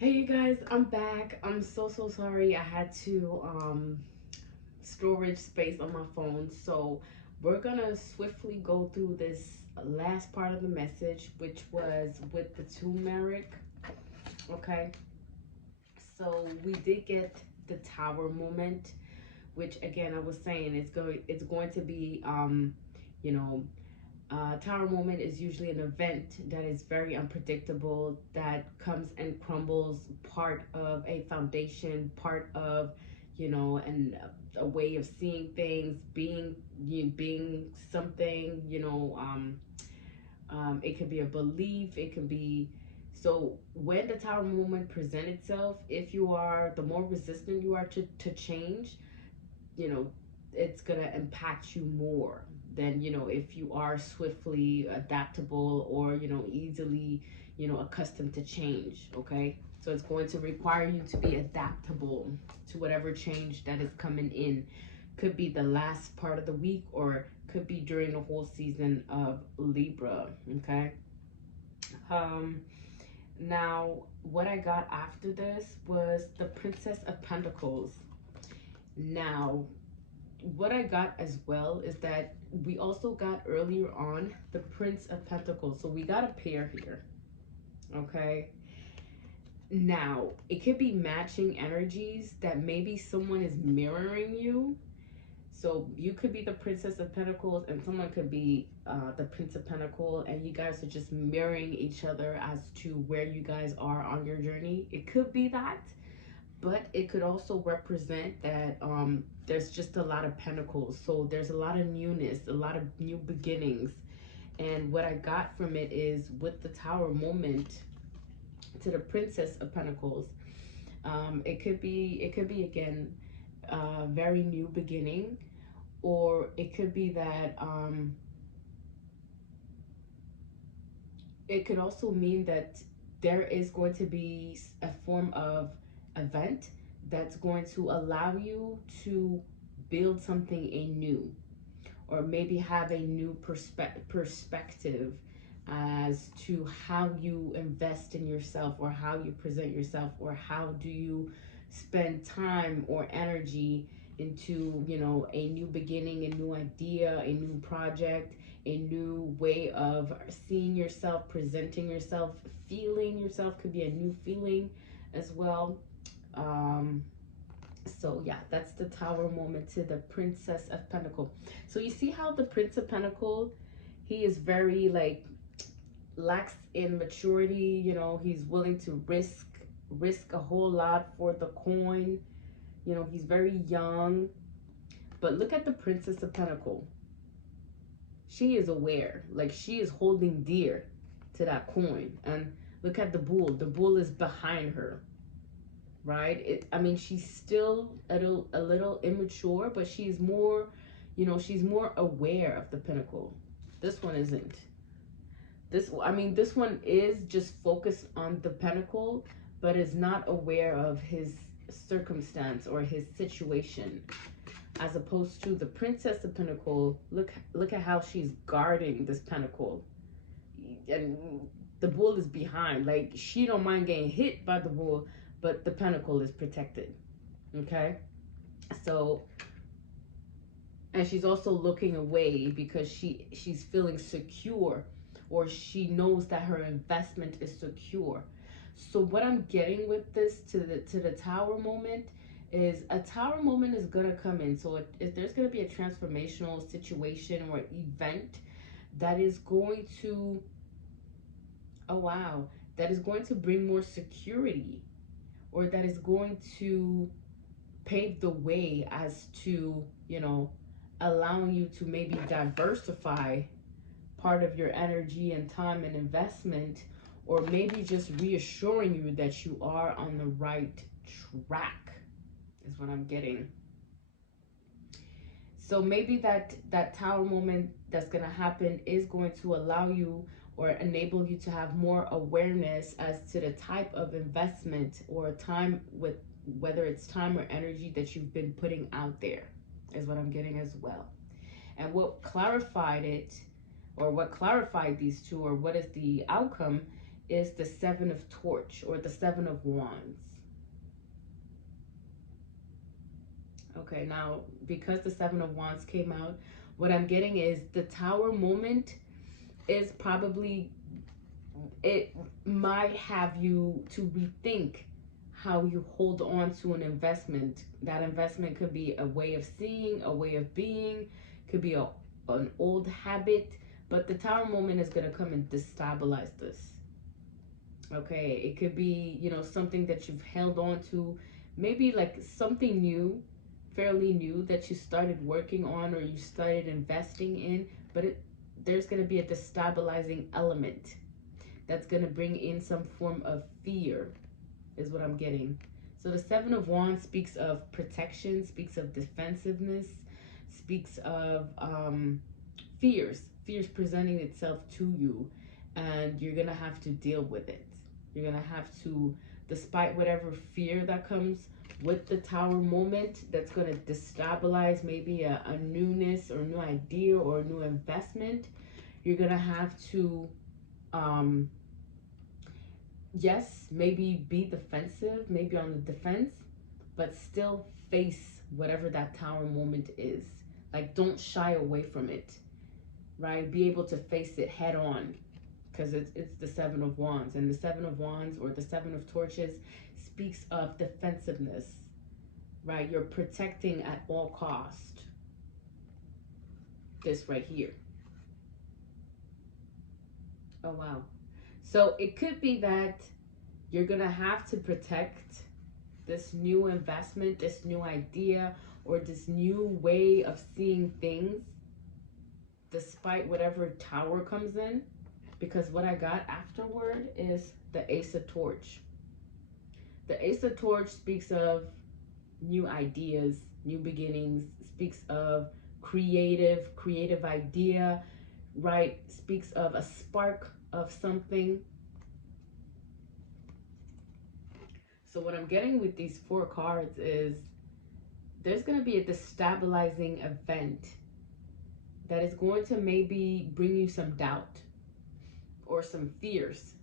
Hey you guys, I'm back. I'm so sorry. I had to storage space on my phone. So we're gonna swiftly go through this last part of the message, which was with the turmeric. Okay. So we did get the tower moment, which again I was saying it's going to be you know tower moment is usually an event that is very unpredictable, that comes and crumbles part of a foundation, part of, and a way of seeing things, being something, it could be a belief, it could be. So when the tower moment present itself, if you are, the more resistant you are to change, you know, it's gonna impact you more than, if you are swiftly adaptable or, easily, accustomed to change. Okay, so it's going to require you to be adaptable to whatever change that is coming in. Could be the last part of the week, or could be during the whole season of Libra. Okay. um Now, what I got after this was the Princess of Pentacles. Now, what I got as well is that we also got earlier on the Prince of Pentacles. So we got a pair here. Okay. Now, it could be matching energies that maybe someone is mirroring you. So you could be the Princess of Pentacles and someone could be the Prince of Pentacles, and you guys are just mirroring each other as to where you guys are on your journey. It could be that, but it could also represent that there's just a lot of pentacles. So there's a lot of newness, a lot of new beginnings. And what I got from it is, with the Tower moment to the Princess of Pentacles, it could be again very new beginning, or it could be that it could also mean that there is going to be a form of event that's going to allow you to build something anew, or maybe have a new perspective as to how you invest in yourself, or how you present yourself, or how do you spend time or energy into, a new beginning, a new idea, a new project, a new way of seeing yourself, presenting yourself, feeling yourself. Could be a new feeling as well. um so yeah, that's the Tower moment to the Princess of Pentacle. So you see how the Prince of Pentacle, he is very, like, lacks in maturity. He's willing to risk a whole lot for the coin. He's very young. But look at the Princess of Pentacle. She is aware, like, she is holding dear to that coin. And look at the bull. The bull is behind her, right? I mean, she's still a little immature, but she's more, she's more aware of the pinnacle. This one isn't. This one is just focused on the pinnacle, but is not aware of his circumstance or his situation. As opposed to the Princess of Pinnacle, look at how she's guarding this pinnacle, and the bull is behind. Like, she don't mind getting hit by the bull, but the pinnacle is protected. Okay. So, and she's also looking away because she's feeling secure, or she knows that her investment is secure. So what I'm getting with this to the Tower moment is, a Tower moment is gonna come in. So if there's gonna be a transformational situation or event that is going to, oh wow, that is going to bring more security, or that is going to pave the way as to, allowing you to maybe diversify part of your energy and time and investment, or maybe just reassuring you that you are on the right track, is what I'm getting. So maybe that Tower moment that's going to happen is going to allow you, or enable you, to have more awareness as to the type of investment or time, with whether it's time or energy that you've been putting out there, is what I'm getting as well. And what clarified it, or what clarified these two, or what is the outcome, is the Seven of Torch or the Seven of Wands. Okay, now because the Seven of Wands came out, what I'm getting is the Tower moment is probably, it might have you to rethink how you hold on to an investment. That investment could be a way of seeing, a way of being, could be an old habit, but the Tower moment is going to come and destabilize this. Okay, it could be, you know, something that you've held on to, maybe like something new, fairly new that you started working on or you started investing in, but there's going to be a destabilizing element that's going to bring in some form of fear, is what I'm getting. So the Seven of Wands speaks of protection, speaks of defensiveness, speaks of fears presenting itself to you, and you're going to have to deal with it. You're going to have to, despite whatever fear that comes with the Tower moment, that's going to destabilize maybe a newness or new idea or a new investment. You're going to have to yes, maybe be defensive, maybe on the defense, but still face whatever that Tower moment is. Like, don't shy away from it, right? Be able to face it head on, because it's the Seven of Wands, and the Seven of Wands or the Seven of Torches speaks of defensiveness, right? You're protecting at all cost. This right here. Oh, wow. So it could be that you're going to have to protect this new investment, this new idea, or this new way of seeing things, despite whatever Tower comes in. Because what I got afterward is the Ace of Torch. The Ace of Torch speaks of new ideas, new beginnings, speaks of creative idea, right? Speaks of a spark of something. So what I'm getting with these four cards is there's going to be a destabilizing event that is going to maybe bring you some doubt or some fears,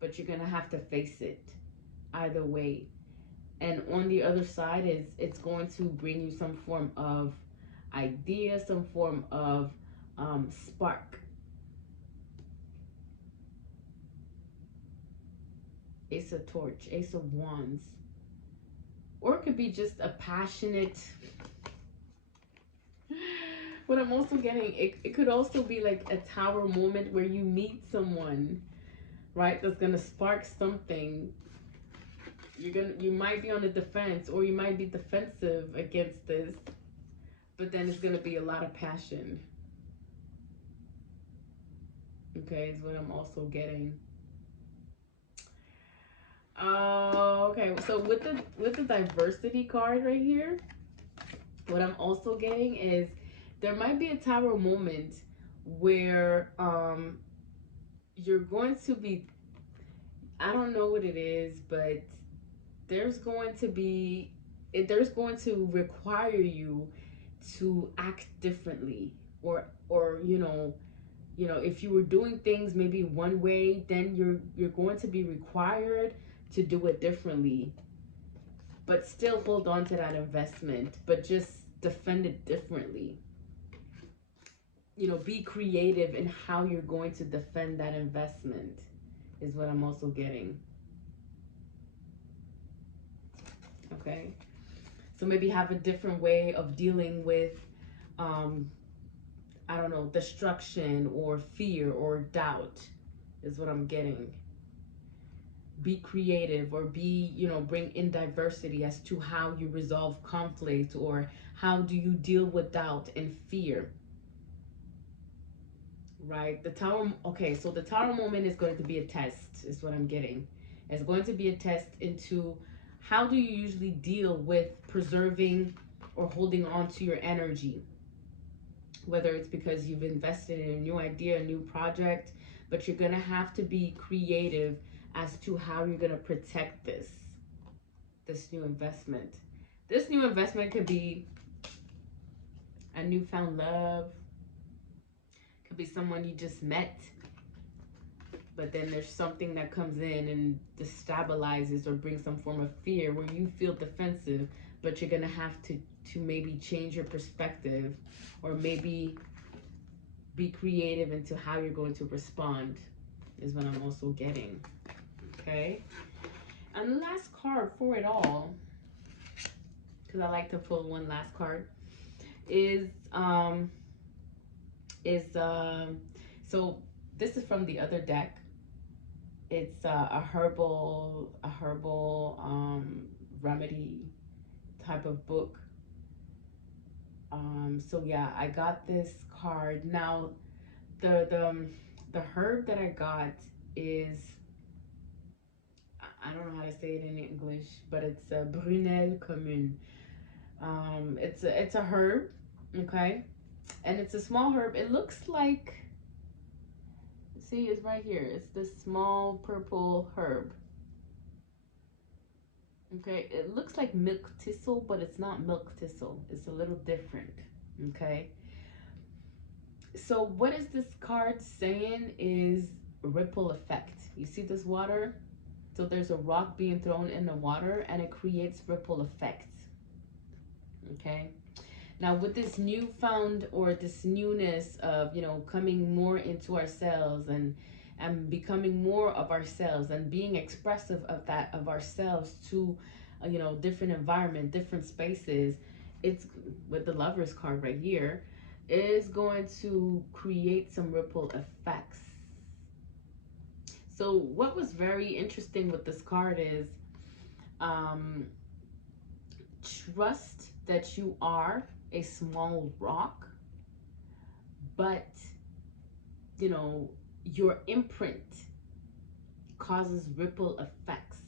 but you're going to have to face it either way. And on the other side is it's going to bring you some form of idea, some form of spark. Ace of Torch, Ace of Wands. Or it could be just a passionate, what I'm also getting, it could also be like a Tower moment where you meet someone, right, that's gonna spark something. You might be on the defense, or you might be defensive against this, but then it's gonna be a lot of passion. Okay, is what I'm also getting. Okay, so with the diversity card right here, what I'm also getting is there might be a Tower moment where you're going to be, I don't know what it is, but there's going to require you to act differently, or if you were doing things maybe one way, then you're going to be required to do it differently, but still hold on to that investment, but just defend it differently. Be creative in how you're going to defend that investment, is what I'm also getting. Okay, so maybe have a different way of dealing with I don't know, destruction or fear or doubt, is what I'm getting. Be creative, or bring in diversity as to how you resolve conflict, or how do you deal with doubt and fear, right? The Tower, okay, so the Tower moment is going to be a test, is what I'm getting. It's going to be a test into how do you usually deal with preserving or holding on to your energy, whether it's because you've invested in a new idea, a new project, but you're going to have to be creative as to how you're going to protect this new investment. This new investment could be a newfound love, could be someone you just met, but then there's something that comes in and destabilizes or brings some form of fear where you feel defensive, but you're gonna have to maybe change your perspective, or maybe be creative into how you're going to respond, is what I'm also getting. Okay, and the last card for it all, because I like to pull one last card, is is so this is from the other deck. It's a herbal remedy type of book. So yeah, I got this card. Now the herb that I got is, I don't know how to say it in English, but it's a brunelle commune. It's a herb, okay, and it's a small herb. It looks like, see, it's right here. It's this small purple herb. Okay, it looks like milk thistle, but it's not milk thistle. It's a little different. Okay, so what is this card saying is ripple effect. You see this water? So there's a rock being thrown in the water and it creates ripple effects. Okay, now with this newfound, or this newness of, you know, coming more into ourselves and becoming more of ourselves and being expressive of that, of ourselves, to you know, different environment, different spaces, it's, with the Lovers card right here, is going to create some ripple effects. So what was very interesting with this card is, um, trust that you are a small rock, but you know, your imprint causes ripple effects.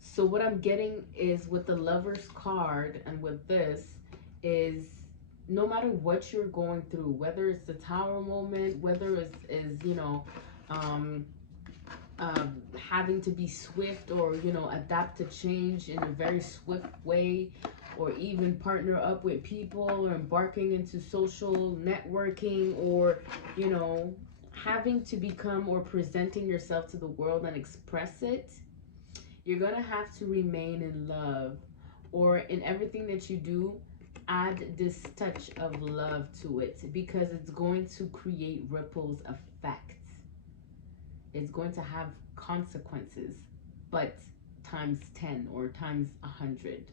So what I'm getting is, with the Lovers card and with this, is no matter what you're going through, whether it's the Tower moment, whether it's is, you know, um, having to be swift, or you know, adapt to change in a very swift way, or even partner up with people, or embarking into social networking, or you know, having to become or presenting yourself to the world and express it, you're gonna have to remain in love, or in everything that you do, add this touch of love to it, because it's going to create ripples effects. It's going to have consequences, but times 10 or times 100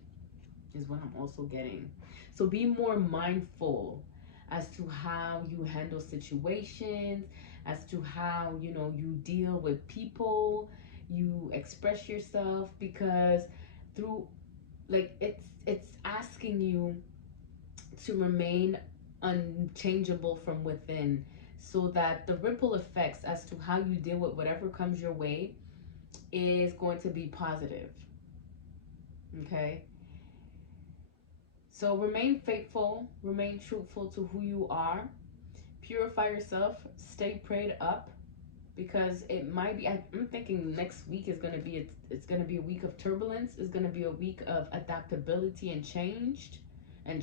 is what I'm also getting. So be more mindful as to how you handle situations, as to how, you know, you deal with people, you express yourself, because through, like, it's asking you to remain unchangeable from within, so that the ripple effects as to how you deal with whatever comes your way is going to be positive. Okay, so remain faithful, remain truthful to who you are, purify yourself, stay prayed up, because it might be, I'm thinking next week is going to be, it's going to be a week of turbulence, it's going to be a week of adaptability and change, and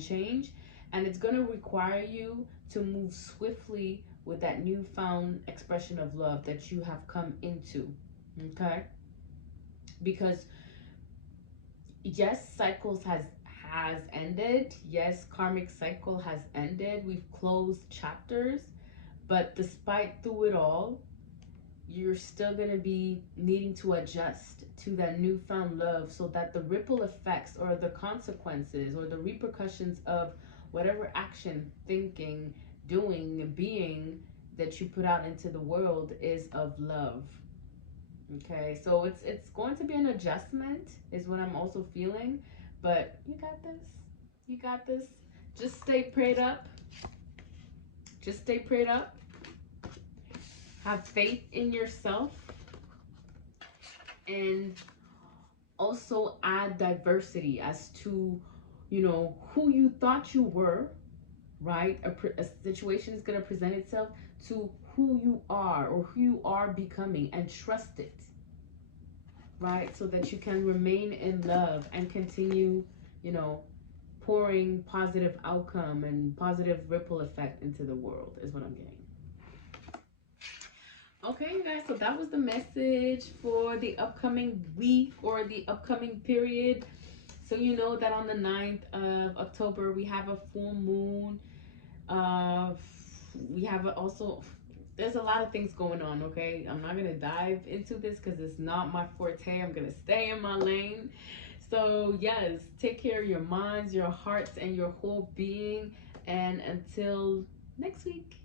it's going to require you to move swiftly with that newfound expression of love that you have come into. Okay, because yes, cycles has ended, yes, karmic cycle has ended, we've closed chapters, but despite through it all, you're still going to be needing to adjust to that newfound love, so that the ripple effects, or the consequences, or the repercussions of whatever action, thinking, doing, being that you put out into the world is of love. Okay, so it's going to be an adjustment, is what I'm also feeling, but you got this. You got this. Just stay prayed up. Just stay prayed up. Have faith in yourself, and also add diversity as to, you know, who you thought you were, right? A situation is going to present itself to who you are, or who you are becoming, and trust it, right? So that you can remain in love and continue, you know, pouring positive outcome and positive ripple effect into the world, is what I'm getting. Okay, you guys, so that was the message for the upcoming week or the upcoming period. So you know that on the 9th of October we have a full moon. Uh, we have also, there's a lot of things going on, okay? I'm not gonna dive into this because it's not my forte. I'm gonna stay in my lane. So, yes, take care of your minds, your hearts, and your whole being. And until next week.